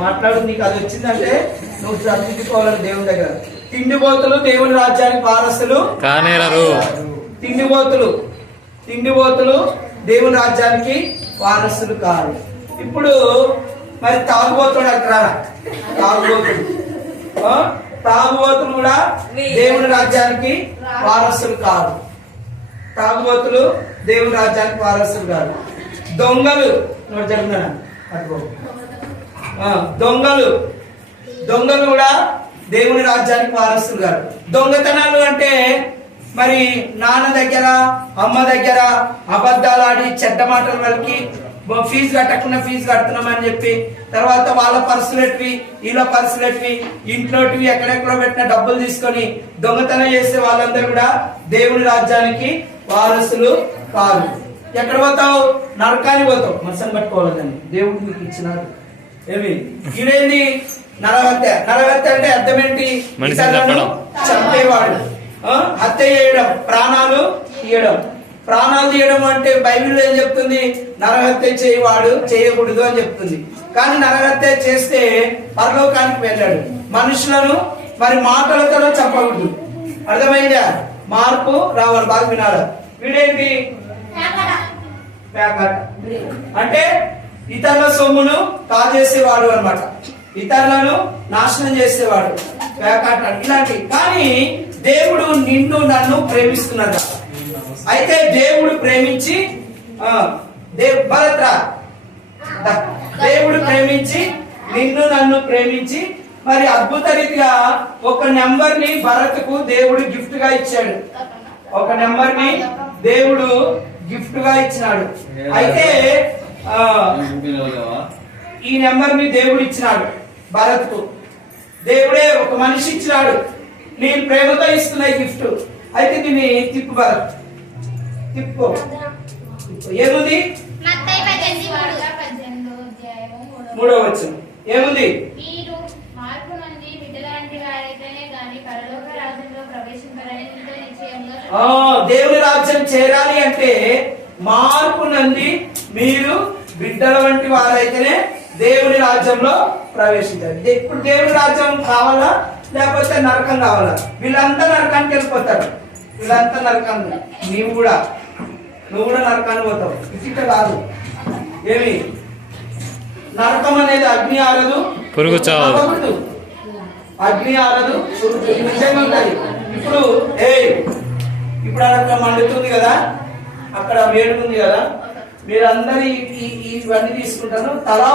మాట్లాడు. నీకు అది వచ్చిందంటే నువ్వు సర్దిద్దుకోవాలని దేవుని దగ్గర. తిండిపోతులు దేవుని రాజ్యానికి వారసులు కానేరరు. తిండిపోతులు దేవుని రాజ్యానికి వారసులు కాదు. ఇప్పుడు మరి తాగుబోతుడు అక్కడ తాగుబోతులు కూడా దేవుని రాజ్యానికి వారసులు కాదు. తాగుబోతులు దేవుని రాజ్యానికి వారసులు కాదు. దొంగలు జరుగుతున్నా దొంగలు కూడా దేవుని రాజ్యానికి వారసులు కాదు. దొంగతనాలు అంటే మరి నాన్న దగ్గర అమ్మ దగ్గర అబద్ధాలు ఆడి చెడ్డ మాటలు వాళ్ళకి ఫీజు కట్టకుండా ఫీజు కడుతున్నామని చెప్పి తర్వాత వాళ్ళ పర్సులెట్వి వీళ్ళ పర్సులెట్వి ఇంట్లోటివి ఎక్కడెక్కడో పెట్టిన డబ్బులు తీసుకొని దొంగతనం చేసే వాళ్ళందరూ కూడా దేవుని రాజ్యానికి వారసులు కాదు. ఎక్కడ పోతావు? నరకానికి పోతావు. మనసుని పట్టుకోవాలని దేవుడు మీకు ఇచ్చినాడు. ఏమి ఇదేంటి? నరహత్య అంటే అర్థం ఏంటి? చంపేవాడు, హత్య చేయడం, ప్రాణాలు తీయడం అంటే బైబిల్లో ఏం చెప్తుంది? నరహత్య చేయవాడు చేయకూడదు అని చెప్తుంది. కానీ నరహత్య చేస్తే పరలోకానికి వెళ్ళాడు. మనుషులను మరి మాటలతో చంపకూడదు. అర్థమైందా? మార్పు రావాలి. బాగా వినాలి. వీడేంటి? అంటే ఇతరుల సొమ్మును కాజేసేవాడు అన్నమాట. ఇతరులను నాశనం చేసేవాడు పేకాట ఇలాంటి. కానీ దేవుడు నిన్ను నన్ను ప్రేమిస్తున్నాడు. అయితే దేవుడు ప్రేమించి దేవుడు ప్రేమించి నిన్ను నన్ను ప్రేమించి మరి అద్భుత రీతిగా ఒక నెంబర్ ని భరత్కు దేవుడు గిఫ్ట్ గా ఇచ్చాడు. ఒక నెంబర్ ని దేవుడు గిఫ్ట్ గా ఇచ్చినాడు. అయితే ఈ నెంబర్ ని దేవుడు ఇచ్చినాడు భరత్ కు. దేవుడే ఒక మనిషి ఇచ్చినాడు. నేను ప్రేమతో ఇస్తున్నా ఈ గిఫ్ట్. అయితే దీన్ని తిప్పు భరత్, తిప్పు. ఏముంది? 3వ వచనం ఏముంది? దేవుని రాజ్యం చేరాలి అంటే మార్పు నంది మీరు బిడ్డల వంటి వారైతేనే దేవుని రాజ్యంలో ప్రవేశించాలి. ఇప్పుడు దేవుని రాజ్యం కావాలా లేకపోతే నరకం కావాలా? వీళ్ళంతా నరకానికి వెళ్ళిపోతారు. వీళ్ళంతా నరకాన్ని. నువ్వు కూడా నరకాన్ని పోతావు. ఇట్లా కాదు. ఏమి నరకం అనేది అగ్ని ఆరదు, పురుగు చావదు. అగ్ని ఆరదు, నిజంగా ఉంటది. ఇప్పుడు అక్కడ మండుతుంది కదా, అక్కడ వేడుకుంది కదా, మీరందరూ ఇవన్నీ తీసుకుంటాను. తలా